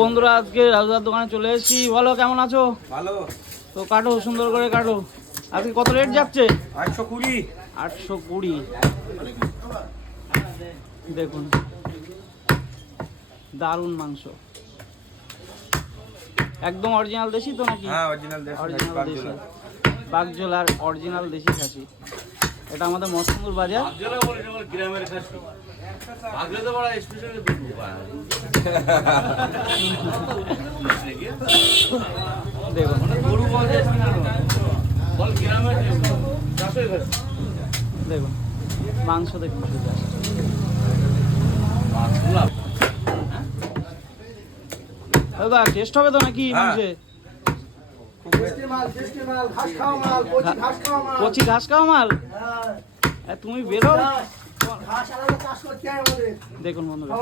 বন্ধুরা আজকে রাজুদার দোকানে চলে এসেছি। বলো কেমন আছো? ভালো। তো কাটো সুন্দর করে কাটো। আজকে কত রেট যাচ্ছে? আটশো কুড়ি। আটশো কুড়ি। দেখুন। দারুণ মাংস। একদম অরিজিনাল দেশি তো নাকি? হ্যাঁ অরিজিনাল অরিজিনাল দেশি। বাগজোলার অরিজিনাল দেশি খাসি। এটা আমাদের মস্তন্দুর বাজার গ্রামের খাসি। ভাগলে তো বড় স্পেশাল দুধ দেখুন গরু বল বল গ্রামের দেখুন মাংস দেখুন। শুধু দাদা টেস্ট হবে তো নাকি হ্যাঁ। মাংসে? কচি ঘাস খাওয়া মাল। এ, তুমি বেরো। দেখুন বন্ধুরা।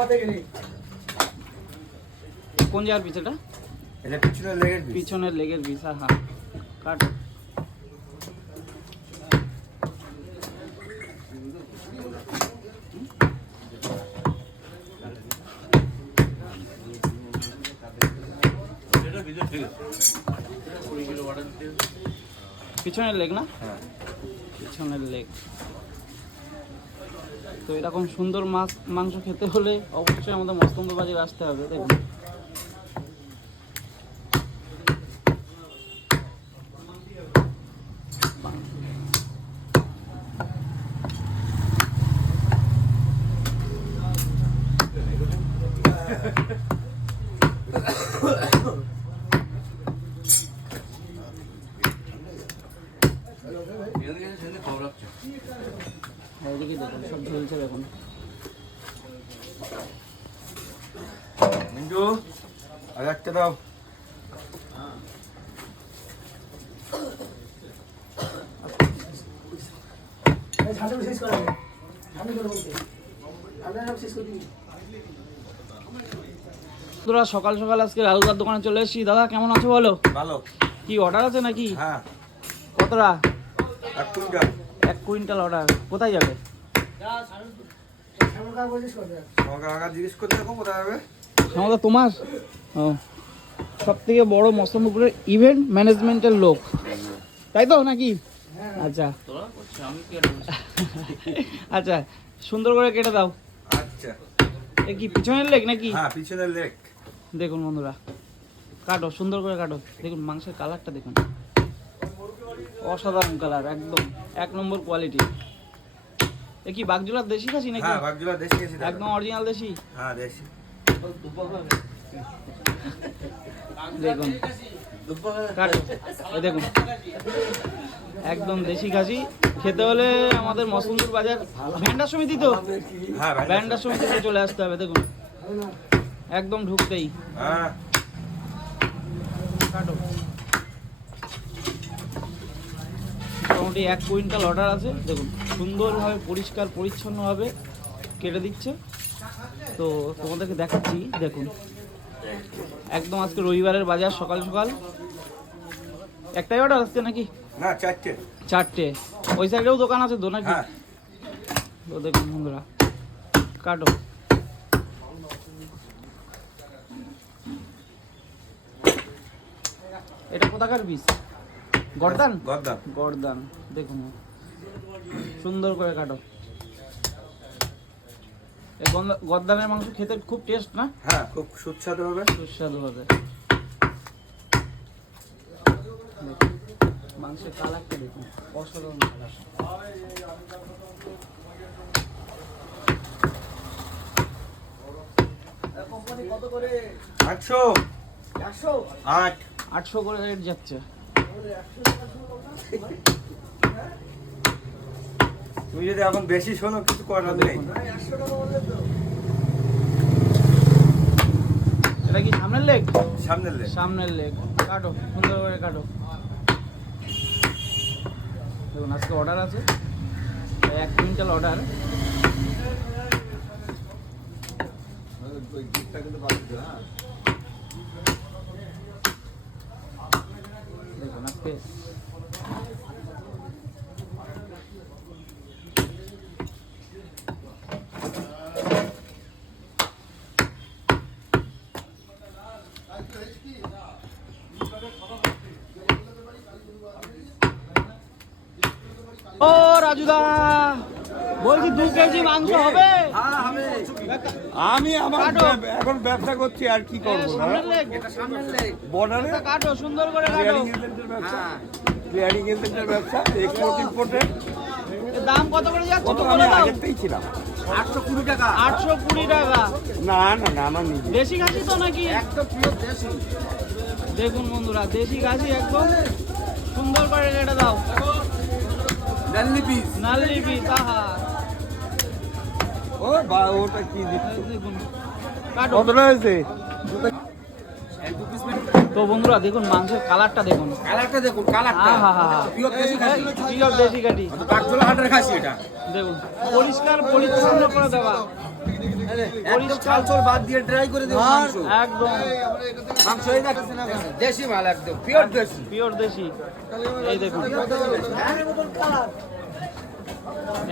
কোন জায়গার পিস এটা? এটা পিছনে লেগের পিছ পিছনের লেগের পিস হ্যাঁ কাটো। পিছনের লেগ না? হ্যাঁ। পিছনের লেগ তো এরকম সুন্দর মাছ মাংস খেতে হলে অবশ্যই আমাদের মস্তন্দ বাজারে আসতে হবে দেখুন। এদিকে দেখুন সব ঝুলছে দেখুন। মিন্টু আর একটা দাও। তোরা সকাল সকাল আজকে রাহুদার দোকানে চলে এসেছি। দাদা কেমন আছো বলো? ভালো। কি অর্ডার আছে নাকি? হ্যাঁ। কতটা? এক কুইন্টাল। এক কুইন্টাল অর্ডার কোথায় যাবে? তোমার সব থেকে বড় মস্তমপুরের ইভেন্ট ম্যানেজমেন্টের লোক। তাই তো নাকি? আচ্ছা? আচ্ছা সুন্দর করে কেটে দাও। আচ্ছা। এ কি পিছনের লেগ নাকি? হ্যাঁ পিছনের লেগ দেখুন বন্ধুরা কাটো সুন্দর করে কাটো। দেখুন মাংসের কালারটা দেখুন। অসাধারণ কালার একদম এক নম্বর কোয়ালিটি এ কি বাগজোলার দেশি খাসি নাকি? হ্যাঁ ভাগজুলা দেশি গেছি একদম অরিজিনাল দেশি? হ্যাঁ দেশি। দেখুন। দেখুন। একদম দেশি খাসি। খেতে হলে আমাদের মসুন্দুর বাজার ভ্যান্ডার সমিতি তো? হ্যাঁ ভ্যান্ডার সমিতিতে চলে আসতে হবে দেখুন। একদম ঢুকতেই। হ্যাঁ। কাটো। মোটামুটি এক কুইন্টাল অর্ডার আছে। দেখুন সুন্দরভাবে পরিষ্কার পরিচ্ছন্নভাবে কেটে দিচ্ছে। তো তোমাদেরকে দেখাচ্ছি দেখুন। একদম আজকে রবিবারের বাজার সকাল সকাল। একটাই অর্ডার আসছে নাকি? না চারটে। চারটে। ওই সাইডেও দোকান আছে তো নাকি? হ্যাঁ। তো দেখুন বন্ধুরা কাটো। এটা কোথাকার পিস গর্দান? গদ্দান গর্দান দেখুন। সুন্দর করে কাটো। এই গর্দানের মাংস খেতে খুব টেস্ট না? হ্যাঁ খুব সুস্বাদু হবে। সুস্বাদু হবে। মাংসের কালারটা দেখুন অসাধারণ কালার। আটশো? আট। আটশো করে রেট যাচ্ছে। তুমি যদি এখন বেশি শোনো কিছু করার নেই। এটা কি সামনের লেগ সামনের লেগ সামনের লেগ কাটো সুন্দর করে কাটো। দেখুন আজকে অর্ডার আছে। এক কুইন্টাল অর্ডার 이렇게. 어 라주다. বলছি দু কেজি মাংস হবে। আমি আমার এখন ব্যবসা করছি আর কি করব বর্ডারে? কাটো সুন্দর করে কাটো। ক্লিয়ারিং এজেন্টের ব্যবসা এক্সপোর্ট ইম্পোর্টের দাম কত করে যাচ্ছে? কত আমি বলে দাও। আগেরটাই ছিলাম। আটশো কুড়ি টাকা। আটশো কুড়ি টাকা। না না না আমার নিজে দেশি খাসি তো নাকি? একদম পিওর দেশি। দেখুন বন্ধুরা দেশি খাসি একদম সুন্দর করে রেটে দাও। ডালনি পিস নাল্লি বি তাহা ও বা ওটা কি দিচ্ছ? দেখুন কাটো তো বন্ধুরা দেখুন মাংসের কালারটা দেখুন। কালারটা দেখুন কালারটা। আহা হা হা পিওর দেশি খাসি। পিওর দেশি কাটি কাঠজোলা হাটের খাসি এটা। দেখুন পরিষ্কার পরিচ্ছন্ন করে দেওয়া। একদম চাল চল বাদ দিয়ে ড্রাই করে দেবো মাংস। একদম। মাংস দেশি মাল একদম পিওর দেশি। পিওর দেশি। এই দেখুন।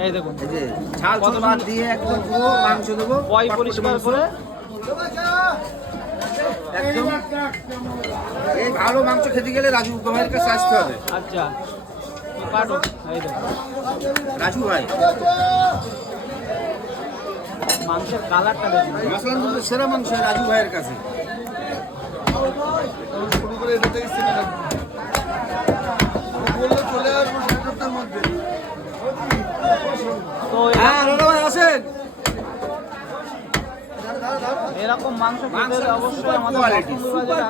এই দেখুন। এই যে ছাল কত বাদ দিয়ে একদম পুরো মাংস দেবো পয় পরিষ্কার করে। একদম। এই ভালো মাংস খেতে গেলে রাজু ভাইয়ের কাছে আসতে হবে। আচ্ছা। কাটো। এই দেখুন। রাজু ভাই। মাংসের কালারটা দেখুন। মশলার মধ্যে সেরা মাংস রাজু ভাইয়ের কাছে। তো হ্যাঁ দাদা আসেন। এরকম মাংস খেতে অবশ্যই আমাদের বসুন্ধরা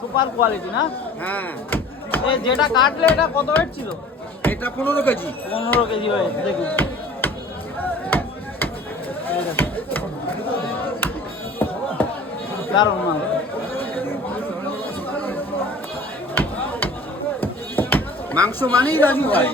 সুপার কোয়ালিটি না? হ্যাঁ। এই যেটা কাটলে এটা কত ওয়েট ছিল? এটা পনেরো কেজি। পনেরো কেজি দেখুন দেখুন। দারুণ মাংস। মাংস মানেই রাজু ভাই